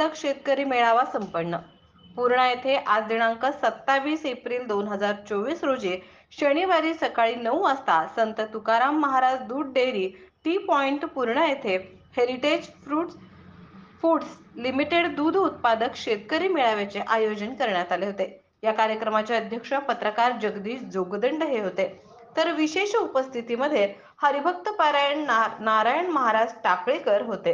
उत्पादक शेतकरी मेळावा संपन्न। पूर्णा येथे आज दिनांक 27 एप्रिल 2024 रोजी शनिवारी सकाळी 9 वाजता संत तुकाराम महाराज दूध डेअरी टी पॉइंट पूर्णा येथे हेरिटेज फूड्स लिमिटेड दूध उत्पादक शेतकरी मेळाव्याचे आयोजन करण्यात आले होते। या कार्यक्रमाचे अध्यक्ष पत्रकार जगदीश जोगदंड हे होते, तर विशेष उपस्थितीमध्ये हरिभक्त पारायण नारायण महाराज टाकळेकर होते।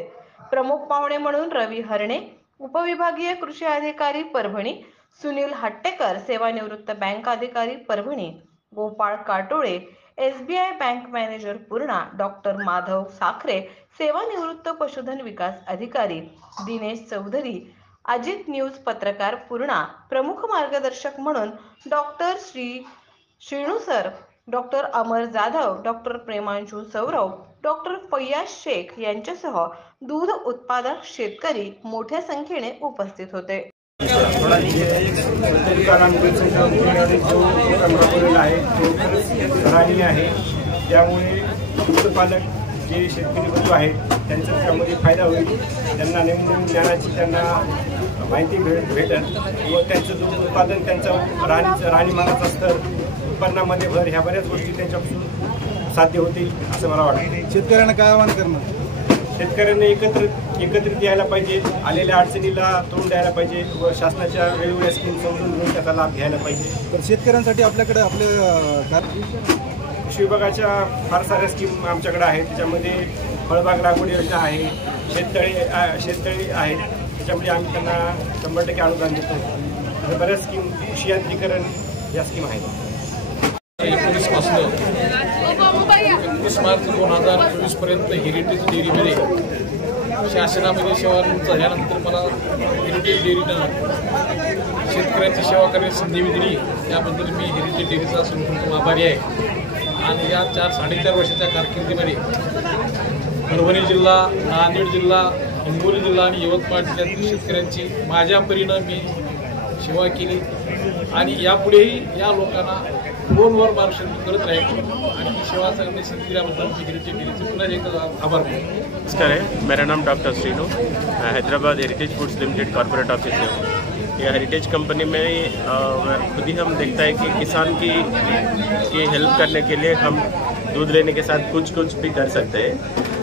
प्रमुख पाहुणे म्हणून रवी हरणे, उपविभागीय कृषी अधिकारी परभणी, सुनील हट्टेकर, सेवानिवृत्त बँक अधिकारी Parbhani, Gopal Katole, SBI bank manager Purna, doctor Madhav Sakhare, सेवानिवृत्त पशुधन विकास अधिकारी दिनेश चौधरी, अजित न्यूज पत्रकार पूर्णा, प्रमुख मार्गदर्शक म्हणून डॉक्टर श्रीणू सर, डॉक्टर अमर जाधव, डॉक्टर प्रेमांशु सौरव, डॉक्टर फैयाज शेख यांच्यासह दूध उत्पादक शेतकरी मोठ्या संख्येने उपस्थित होते। त्यामुळे उत्पादक जे शेतकरी बंधू आहेत त्यांचा त्यामध्ये फायदा होईल, त्यांना नवीन ज्ञानाची त्यांना माहिती भेटेल व त्यांचं दूध उत्पादन, त्यांचं राहणीमानाचं स्तर, उत्पन्नामध्ये भर, ह्या बऱ्याच गोष्टी त्यांच्यापासून साध्य होतील असं मला वाटतं। शेतकऱ्यांना काय आवाहन करणार? शेतकऱ्यांनी एकत्रित यायला पाहिजे, आलेल्या अडचणीला तोंड द्यायला पाहिजे व शासनाच्या वेगवेगळ्या स्कीम समजून घेऊन त्याचा लाभ घ्यायला पाहिजे। तर शेतकऱ्यांसाठी आपल्याकडे कृषी विभागाच्या फार साऱ्या स्कीम आमच्याकडे आहेत। त्याच्यामध्ये फळबाग लागवड योजना आहे, शेततळी आहेत, त्याच्यामध्ये आम्ही त्यांना 100% अनुदान देतो। बऱ्याच स्कीम, कृषी यांत्रिकरण या स्कीम आहेत। 19 पासून 19 मार्च 2024 पर्यंत हेरिटेज डेअरीमध्ये शासनामध्ये सेवा झाल्यानंतर मला हेरिटेज डेअरीनं शेतकऱ्यांची सेवा करण्याची संधी दिली, त्याबद्दल मी हेरिटेज डेअरीचा संपूर्ण आभारी आहे। आणि या 4-4.5 वर्षाच्या कारकिर्दीमध्ये परभणी जिल्हा, नांदेड जिल्हा, हिंगोली जिल्हा आणि यवतमाळ जिल्ह्यातील शेतकऱ्यांची माझ्या परीनं मी सेवा केली आणि यापुढेही या लोकांना फोनवर मार्गदर्शन करत राहील आणि ही सेवा करण्याची संधी दिल्याबद्दल मी हेरिटेज डेअरीचे पुन्हा एकदा आभार मानतो। नमस्कार है, मेरा नाम doctor Srinu, Hyderabad heritage foods limited corporate office से हूँ। यह हेरिटेज कंपनी में खुद ही हम देखता है कि किसान की हेल्प करने के लिए हम दूध लेने के साथ कुछ भी कर सकते हैं।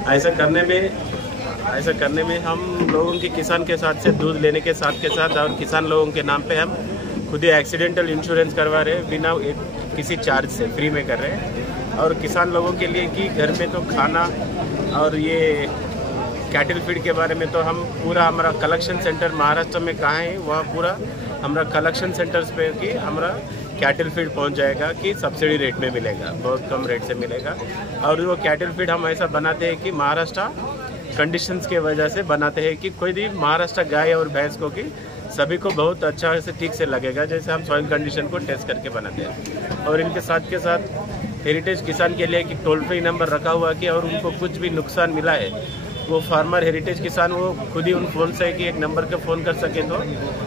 ऐसा करने में हम लोगों की किसान के साथ से दूध लेने के साथ और किसान लोगों के नाम पे हम खुद ही एक्सीडेंटल इंश्योरेंस करवा रहे हैं, बिना किसी चार्ज से फ्री में कर रहे हैं। और किसान लोगों के लिए कि घर में तो खाना और ये कैटल फीड के बारे में तो हम पूरा हमारा कलेक्शन सेंटर महाराष्ट्र में कहाँ है वहाँ पूरा हमारा कलेक्शन सेंटर्स पे कि हमारा कैटल फीड पहुँच जाएगा कि सब्सिडी रेट में मिलेगा, बहुत कम रेट से मिलेगा। और वो कैटल फीड हम ऐसा बनाते हैं कि महाराष्ट्र कंडीशंस के वजह से बनाते हैं कि कोई भी महाराष्ट्र गाय और भैंस को कि सभी को बहुत अच्छा से ठीक से लगेगा, जैसे हम सॉइल कंडीशन को टेस्ट करके बनाते हैं। और इनके साथ के साथ हेरिटेज किसान के लिए एक टोल फ्री नंबर रखा हुआ कि और उनको कुछ भी नुकसान मिला है वो फार्मर हेरिटेज किसान वो खुद ही उन फ़ोन से कि एक नंबर के फ़ोन कर सके तो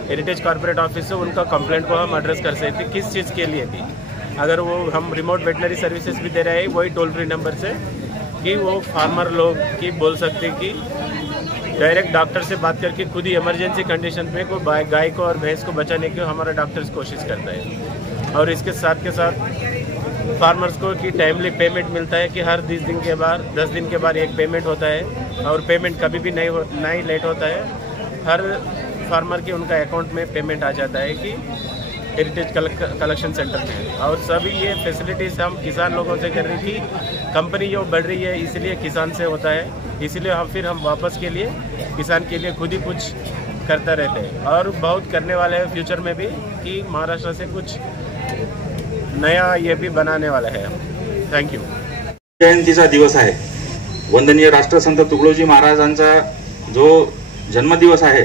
हेरिटेज कॉर्पोरेट ऑफिस से उनका कंप्लेंट को हम एड्रेस कर सकते हैं, किस चीज़ के लिए भी। अगर वो हम रिमोट वेटनरी सर्विसेज भी दे रहे हैं वही टोल फ्री नंबर से कि वो फार्मर लोग की बोल सकते कि डायरेक्ट डॉक्टर से बात करके खुद ही इमरजेंसी कंडीशन में कोई गाय को और भैंस को बचाने की हमारा डॉक्टर्स कोशिश करता है। और इसके साथ के साथ फार्मर्स को कि टाइमली पेमेंट मिलता है कि हर 10 दिन के बाद एक पेमेंट होता है और पेमेंट कभी भी नहीं लेट होता है। हर फार्मर के उनका अकाउंट में पेमेंट आ जाता है कि हेरिटेज कलेक्शन सेंटर में। और सभी ये फैसिलिटीज़ हम किसान लोगों से कर रही थी, कंपनी जो बढ़ रही है इसलिए किसान से होता है, इसीलिए हम वापस के लिए किसान के लिए खुद ही कुछ करते रहते हैं और बहुत करने वाले हैं फ्यूचर में भी कि महाराष्ट्र से कुछ नया ये भी बनाने वाला है। Thank you. जयंतीचा दिवस आहे, वंदनीय राष्ट्रसंत तुकडोजी महाराजांचा जो जन्मदिवस आहे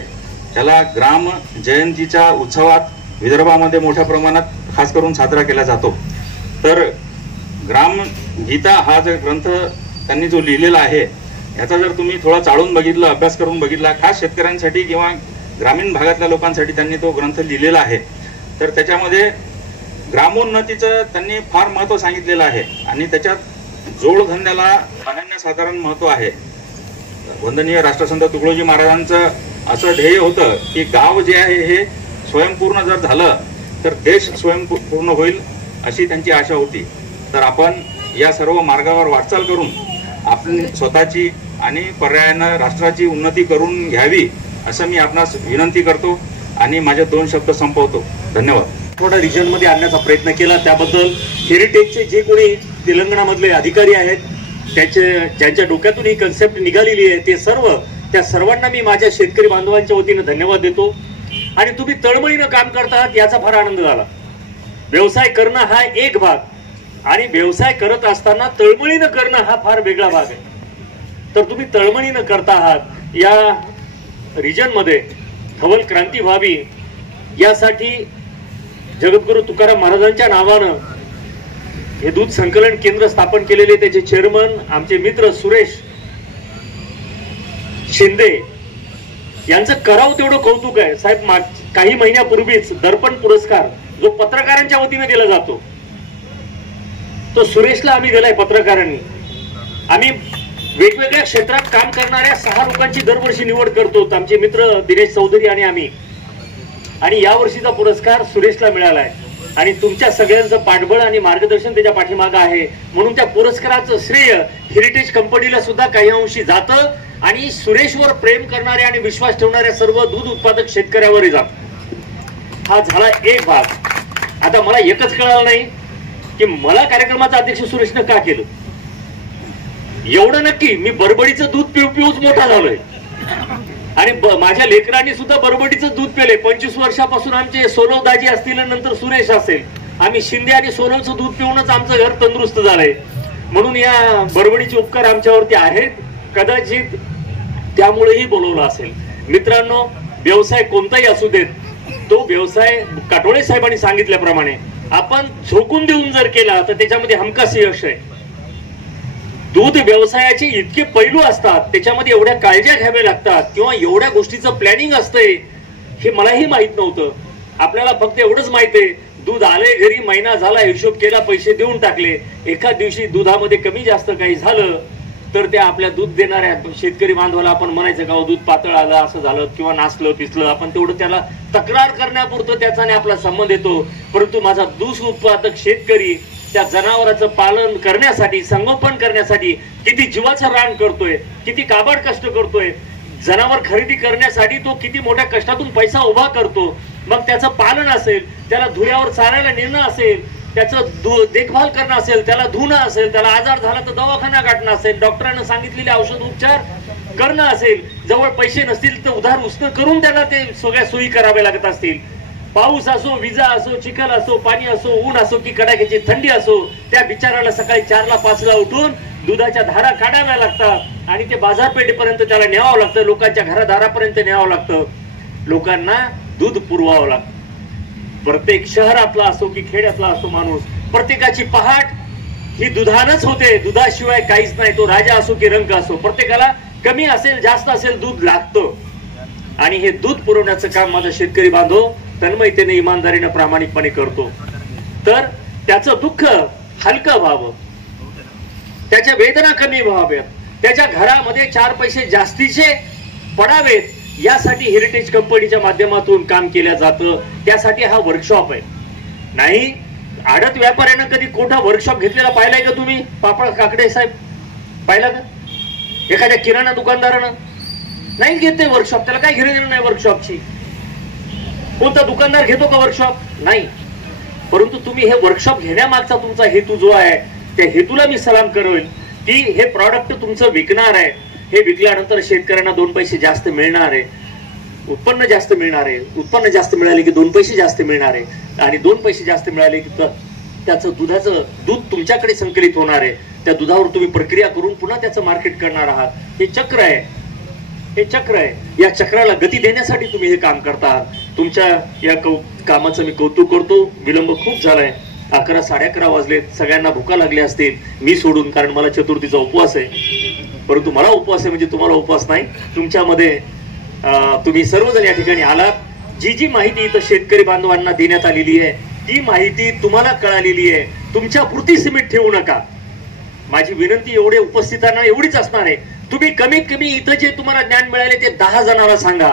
त्याला ग्राम जयंतीच्या उत्सवात विदर्भामध्ये मोठ्या प्रमाणात खास करून साजरा केला जातो। तर ग्राम गीता हा जो ग्रंथ त्यांनी जो लिहिलेला आहे याचा जर तुम्ही थोडा चाळून बघितला, अभ्यास करून बघितला, खास शेतकऱ्यांसाठी किंवा ग्रामीण भागातल्या लोकांसाठी त्यांनी तो ग्रंथ लिहिलेला आहे, तर त्याच्यामध्ये ग्रामोन्नतीचं त्यांनी फार महत्त्व सांगितलेलं आहे आणि त्याच्यात जोडधंद्याला अनन्यसाधारण महत्त्व आहे। वंदनीय राष्ट्रसंत तुकडोजी महाराजांचं असं ध्येय होतं की गाव जे आहे हे स्वयंपूर्ण जर झालं तर देश स्वयंपूर्ण होईल अशी त्यांची आशा होती. तर आपण या सर्व मार्गावर वाटचाल करून आपण स्वतःची आणि पर्यायानं राष्ट्राची उन्नती करून घ्यावी असं मी आपणास विनंती करतो आणि माझे 2 शब्द संपवतो. धन्यवाद. थोडा रिजनमध्ये आणण्याचा प्रयत्न केला, त्याबद्दल हेरिटेजचे जे कोणी तेलंगणामधले अधिकारी आहेत ज्यांच्या डोक्यातून ही कन्सेप्ट निघालेली आहे त्या सर्वांना मी माझ्या शेतकरी बांधवांच्या वतीने धन्यवाद देतो. आणि तुम्ही तळमळीनं काम करता आहात याचा फार आनंद झाला. व्यवसाय करणं हा एक भाग आणि व्यवसाय करत असताना तळमळीनं करणं हा फार वेगळा भाग आहे. तर तुम्ही तळमळीनं करता आहात. या रिजन मध्ये धवल क्रांती व्हावी यासाठी जगद्गुरु तुकाराम महाराजांच्या नावानं हे दूध संकलन केंद्र स्थापन केलेले त्याचे चेअरमन आमचे मित्र सुरेश शिंदे यांचं करावं तेवढं कौतुक आहे. साहेब, काही महिन्यापूर्वीच दर्पण पुरस्कार जो पत्रकारांच्या वतीने दिला जातो तो सुरेशला आम्ही दिलाय. पत्रकारांनी आम्ही वेगवेगळ्या क्षेत्रात काम करणाऱ्या 6 लोकांची दरवर्षी निवड करतो, आमचे मित्र दिनेश चौधरी आणि आम्ही. आणि यावर्षीचा पुरस्कार सुरेशला मिळालाय आणि तुमच्या सगळ्यांचं पाठबळ आणि मार्गदर्शन त्याच्या पाठीमागे आहे. म्हणून त्या पुरस्काराचं श्रेय हेरिटेज कंपनीला सुद्धा काही अंशी जातं आणि सुरेशवर प्रेम करणाऱ्या आणि विश्वास ठेवणाऱ्या सर्व दूध उत्पादक शेतकऱ्यावरही जात. हा झाला एक भाग. आता मला एकच कळालं नाही की मला कार्यक्रमाचा अध्यक्ष सुरेशनं का केलं. एवढं नक्की, मी बरबडीचं दूध पिऊच मोठा झालोय आणि माझ्या लेकरांनी सुद्धा बरबडीचं दूध पिले. 25 वर्षापासून आमचे सोनव दाजी असतील, नंतर सुरेश असेल, आम्ही शिंदे आणि सोनवचं दूध पिऊनच आमचं घर तंदुरुस्त झालंय. म्हणून या बरबडीचे उपकार आमच्यावरती आहेत. कदाचित त्यामुळेही बोलवलं असेल. मित्रांनो, व्यवसाय कोणताही असू देत, तो व्यवसाय काटोळे साहेबांनी सांगितल्याप्रमाणे आपण झोकून देऊन जर केला तर त्याच्यामध्ये हमखास यश आहे. दूध व्यवसायाचे इतके पैलू असतात, त्याच्यामध्ये एवढ्या काळज्या घ्याव्या लागतात किंवा एवढ्या गोष्टीचं प्लॅनिंग असतंय हे मलाही माहित नव्हतं. आपल्याला फक्त एवढंच माहित आहे, दूध आले घरी, महिना झाला, हिशोब केला, पैसे देऊन टाकले. एखाद दिवशी दुधामध्ये कमी जास्त काही झालं तर त्या आपल्या दूध देणाऱ्या शेतकरी बांधवाला आपण म्हणायचं का दूध पातळ आलं, असं झालं किंवा नासलं पिसलं, आपण तेवढं त्याला तक्रार करण्यापुरतं त्याचा आणि आपला संबंध येतो. परंतु माझा दूध उत्पादक शेतकरी त्या जनावरांचं पालन करण्यासाठी, संगोपन करण्यासाठी किती जीवाचं रान करतोय, किती काबाड कष्ट करतोय, जनावर खरेदी करण्यासाठी तो किती मोठ्या कष्टातून पैसा उभा करतो. मग त्याचं पालन असेल, त्याला धुऱ्यावर चारायला नेणं असेल, त्याचं देखभाल करणं असेल, त्याला धुणं असेल, त्याला आजार झाला तर दवाखाना गाठणं असेल, डॉक्टरांना सांगितलेले औषध उपचार करणं असेल, जवळ पैसे नसतील तर उधार उसनं करून त्याला ते सगळ्या सोयी कराव्या लागत असतील. पाऊस असो, विजा असो, चिखल असो, पाणी असो, ऊन असो की कडाक्याची थंडी असो, त्या बिचाराला सकाळी 4ला 5ला उठून दुधाच्या धारा काढाव्या लागतात आणि ते बाजारपेठेपर्यंत त्याला न्यावं लागतं, लोकांच्या घरादारापर्यंत न्यावं लागतं, लोकांना दूध पुरवावं लागतं. प्रत्येक शहरातला असो की खेड्यातला असो माणूस, प्रत्येकाची पहाट ही दुधानच होते. दुधाशिवाय काहीच नाही. तो राजा असो की रंक असो, प्रत्येकाला कमी असेल जास्त असेल दूध लागतं. आणि हे दूध पुरवण्याचं काम माझा शेतकरी बांधव तन्मयतेने, इमानदारीने, प्रामाणिकपणे करतो. तर त्याचं दुःख हलकं व्हावं, त्याच्या वेदना कमी व्हाव्यात, त्याच्या घरामध्ये 4 पैसे जास्तीचे पडावेत, यासाठी हेरिटेज कंपनीच्या माध्यमातून काम केलं जातं. त्यासाठी हा वर्कशॉप आहे. नाही आडत व्यापाऱ्यानं कधी कोठा वर्कशॉप घेतलेला पाहिलाय का तुम्ही? पापड काकडे साहेब पाहिला का? एखाद्या किराणा दुकानदारानं नाही घेते वर्कशॉप, त्याला काय घेणं देणं नाही वर्कशॉपची. कोणता दुकानदार घेतो का वर्कशॉप? नाही. परंतु तुम्ही हे वर्कशॉप घेण्यामागचा तुमचा हेतू जो आहे त्या हेतूला मी सलाम करेल की हे प्रॉडक्ट तुमचं विकणार आहे, हे विकल्यानंतर शेतकऱ्यांना 2 पैसे जास्त मिळणार आहे, उत्पन्न जास्त मिळणार आहे. उत्पन्न जास्त मिळाले की 2 पैसे जास्त मिळणार आहे आणि 2 पैसे जास्त मिळाले की त्याचं दूध तुमच्याकडे संकलित होणार आहे. त्या दुधावर तुम्ही प्रक्रिया करून पुन्हा त्याचं मार्केट करणार आहात. हे चक्र आहे, हे चक्र आहे. या चक्राला गती देण्यासाठी तुम्ही हे काम करता. तुमच्या या कामाचं मी कौतुक करतो. विलंब खूप झालाय, 11 साडे 11 वाजलेत. सगळ्यांना भुका लागल्या असतील, मी सोडून, कारण मला चतुर्थीचा उपवास आहे. परंतु मला उपवास आहे म्हणजे तुम्हाला उपवास नाही. तुमच्यामध्ये तुम्ही सर्वजण या ठिकाणी आलात. जी माहिती इथं शेतकरी बांधवांना देण्यात आलेली आहे ती माहिती तुम्हाला कळालेली आहे. तुमच्या पुरती सीमित ठेवू नका. माझी विनंती एवढे उपस्थितांना एवढीच असणार आहे, तुम्ही कमीत कमी इथं जे तुम्हाला ज्ञान मिळाले ते 10 जणांना सांगा.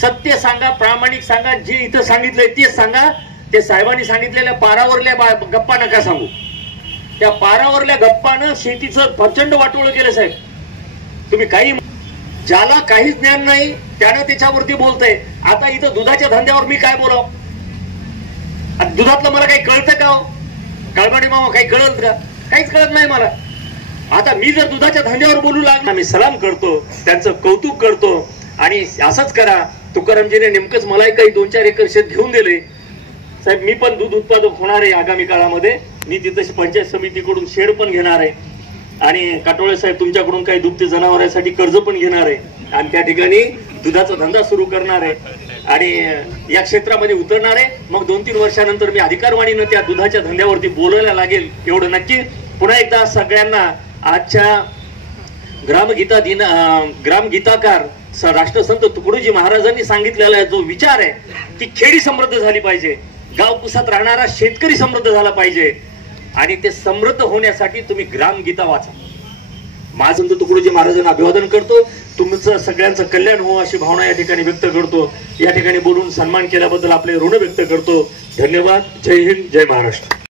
सत्य सांगा, प्रामाणिक सांगा, जे इथं सांगितलंय तेच सांगा. ते साहेबांनी सांगितलेल्या पारावरल्या गप्पा नका सांगू. त्या पारावरल्या गप्पानं शेतीचं प्रचंड वाटोळं केलं साहेब. तुम्ही काही, ज्याला काहीच ज्ञान नाही त्यानं त्याच्यावरती बोलतंय. आता इथं दुधाच्या धंद्यावर मी काय बोलावं? दुधातलं मला काही कळतं का हो? काळबाडी मामा काही कळत का? काहीच कळत नाही मला. आता मी जर दुधाच्या धंद्यावर बोलू लागला, मी सलाम करतो, त्यांचं कौतुक करतो. आणि असंच करा. तुकारामजीने नेमकंच मलाही काही 2-4 एकर शेत घेऊन दिले साहेब. मी पण दूध उत्पादक होणार आहे आगामी काळामध्ये. मी तिथं पंचायत समितीकडून शेड पण घेणार आहे. आणि काटोळे साहेब तुमच्याकडून काही दुभते जनावरांसाठी कर्ज पण घेणार आहे. आणि त्या ठिकाणी दुधाचा धंदा सुरू करणार आहे आणि या क्षेत्रामध्ये उतरणार आहे. मग 2-3 वर्षानंतर मी अधिकारवाणीनं त्या दुधाच्या धंद्यावरती बोलायला लागेल, एवढं नक्की. पुन्हा एकदा सगळ्यांना आजच्या ग्रामगीताकार राष्ट्रसंत तुकडोजी महाराजांनी सांगितलेला जो विचार आहे की खेडी समृद्ध झाली पाहिजे, गावकुसात राहणारा शेतकरी समृद्ध झाला पाहिजे. आणि ते समृद्ध होण्यासाठी तुम्ही ग्रामगीता वाचा. माझं तुकडोजी महाराजांना अभिवादन करतो. तुमचं सगळ्यांचं कल्याण हो अशी भावना या ठिकाणी व्यक्त करतो. या ठिकाणी बोलून सन्मान केल्याबद्दल आपले ऋण व्यक्त करतो. धन्यवाद. जय हिंद, जय महाराष्ट्र.